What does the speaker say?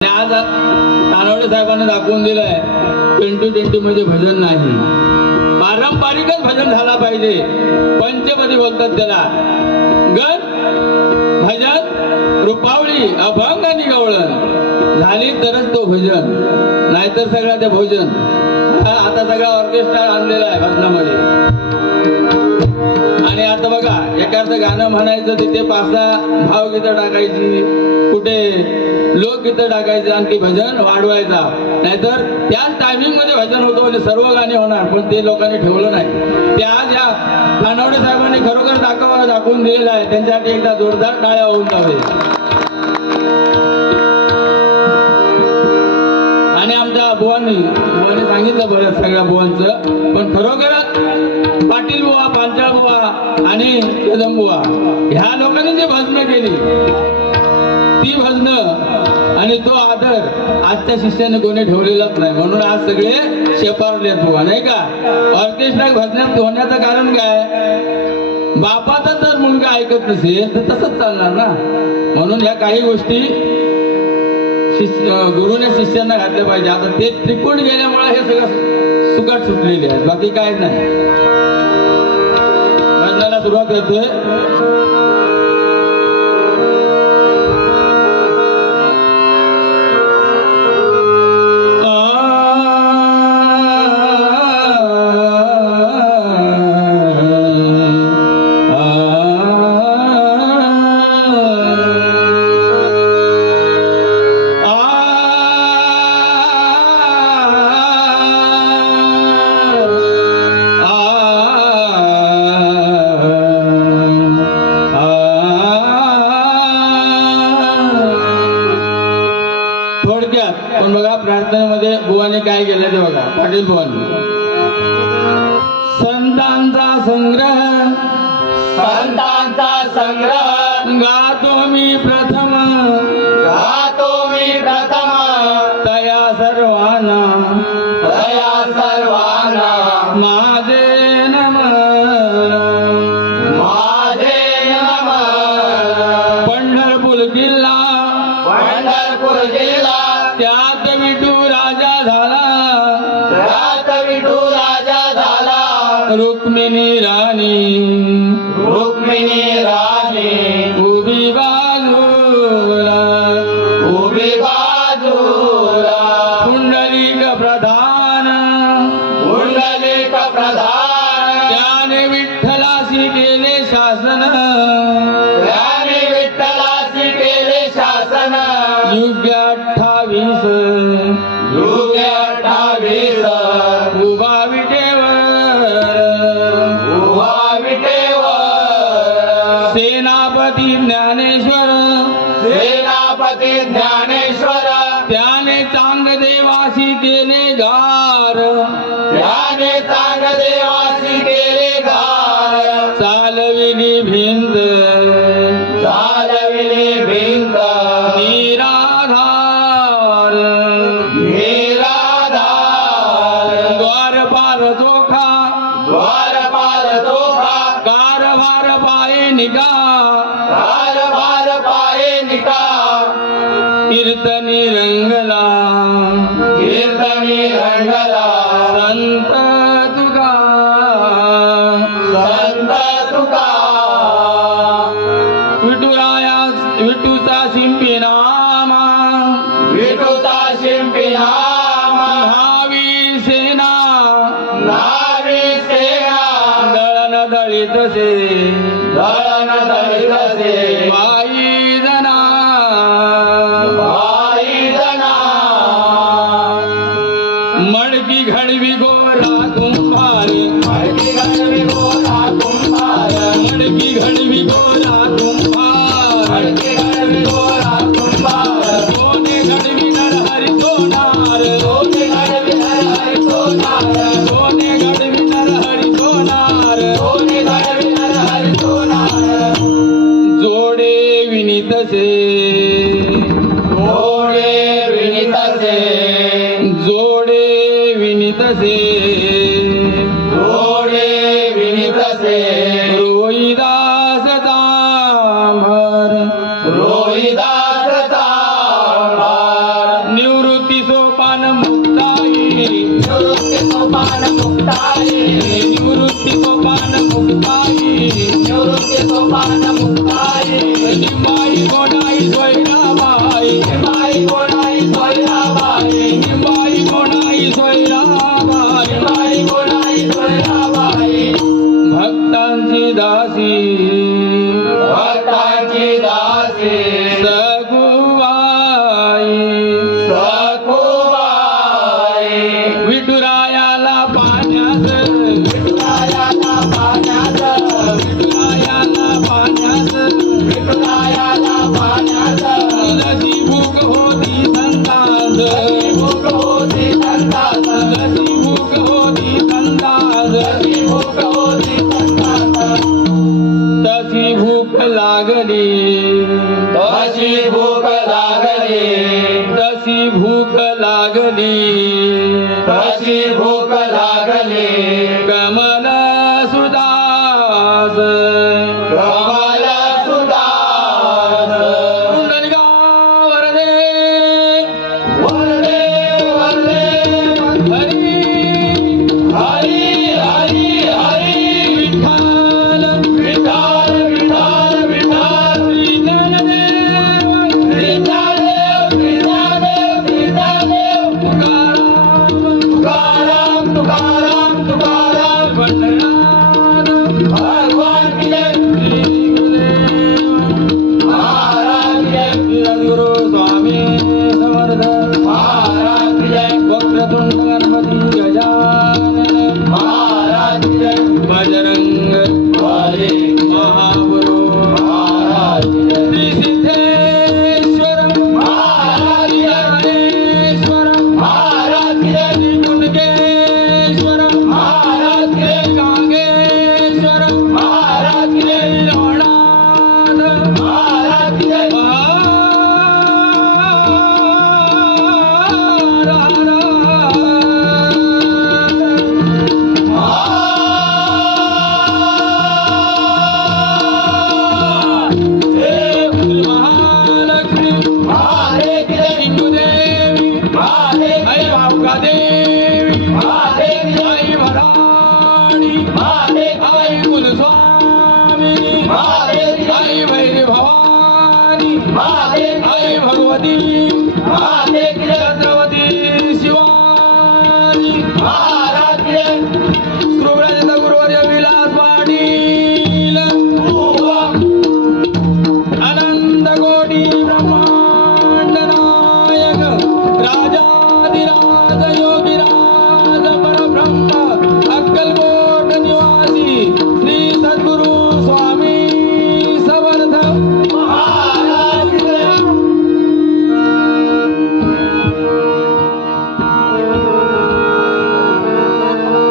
आणि आज तानावडे साहेबांनी दाखवून दिलंय ट्वेंटी ट्वेंटी मध्ये म्हणजे भजन नाही. पारंपरिकच भजन झाला पाहिजे. पंचमध्ये बोलतात त्याला. गण भजन रुपावळी अभंग आणि गवळण. झाली तरच तो भजन नाहीतर सगळा ते भोजन. हा, आता सगळा ऑर्केस्ट्रा आणलेला आहे भजनामध्ये. आणि आता बघा एखादं गाणं म्हणायचं तिथे पाच सहा भावगीतं टाकायची. कुठे? लोकगीतं टाकायची आणि ती भजन वाढवायचा. नाहीतर त्याच टायमिंगमध्ये भजन होतं म्हणजे सर्व गाणे होणार पण ते लोकांनी ठेवलं नाही. ते आज या खानवडे साहेबांनी खरोखर दाखवा दाखवून दिलेलं आहे. त्यांच्यासाठी एकदा जोरदार टाळ्या होऊन जावे. आणि आमच्या बुवांनी बुवाने सांगितलं बरं सगळ्या बुवांचं पण खरोखरच पाटील बुवा पांचाळ बुवा आणि कदम बुवा ह्या लोकांनी जी भजनं केली ती भजनं आणि तो आदर आजच्या शिष्याने कोणी ठेवलेलाच नाही. म्हणून आज सगळे शेपारले बुवा नाही का? ऑर्केस्ट्रा भजनात होण्याचं कारण काय? बापाचा जर मुलगा ऐकत नसेल तर तसंच चालणार ना? म्हणून ह्या काही गोष्टी शिष्य गुरुने शिष्यांना घातले पाहिजे. आता ते त्रिकोण गेल्यामुळे हे सगळं सुकाट सुटलेले आहे बाकी काय नाही. सुरुवात करतोय ते संतांचा संग्रह संतांचा संग्रह. गातो मी प्रथम गातो मी प्रथम. तया सर्वांना दया सर्वांना. माझे रुक्मिणी राणी. रुक्मिणी राणी. उभी बाजूला. उभी बाजूला. पुंडलिक प्रधान. पुंडलिक प्रधान. त्याने विठ्ठलासी केले शासन. सेनापती ज्ञानेश्वर सेनापती ज्ञानेश्वर त्याने चांगदेवासी केले गार. त्याने चांग देवासी केले गार. चालविली भिंत. चालविले भिंत. निराधार. निराधार. द्वारपार चोखा. तोफा कारभार पाये निगा. कारभार पाये निका कीर्तनी रंगला. कीर्तनी रंगला. संत तुका. संत तुका. विठुराया विठूचा शिंपी नामा. विठुता शिंपी नाम. महावीर सेना. दळीतसे दळण வாயு विनितसे। जोडे विनितसे। जोडे विनितसे। जोडे विनितसे। रोहिदास तामर रोहिदास বলি বাসি ভোগ महादेवी आई भैरी भवानी महादेवी भगवती महादेवी शिवानी.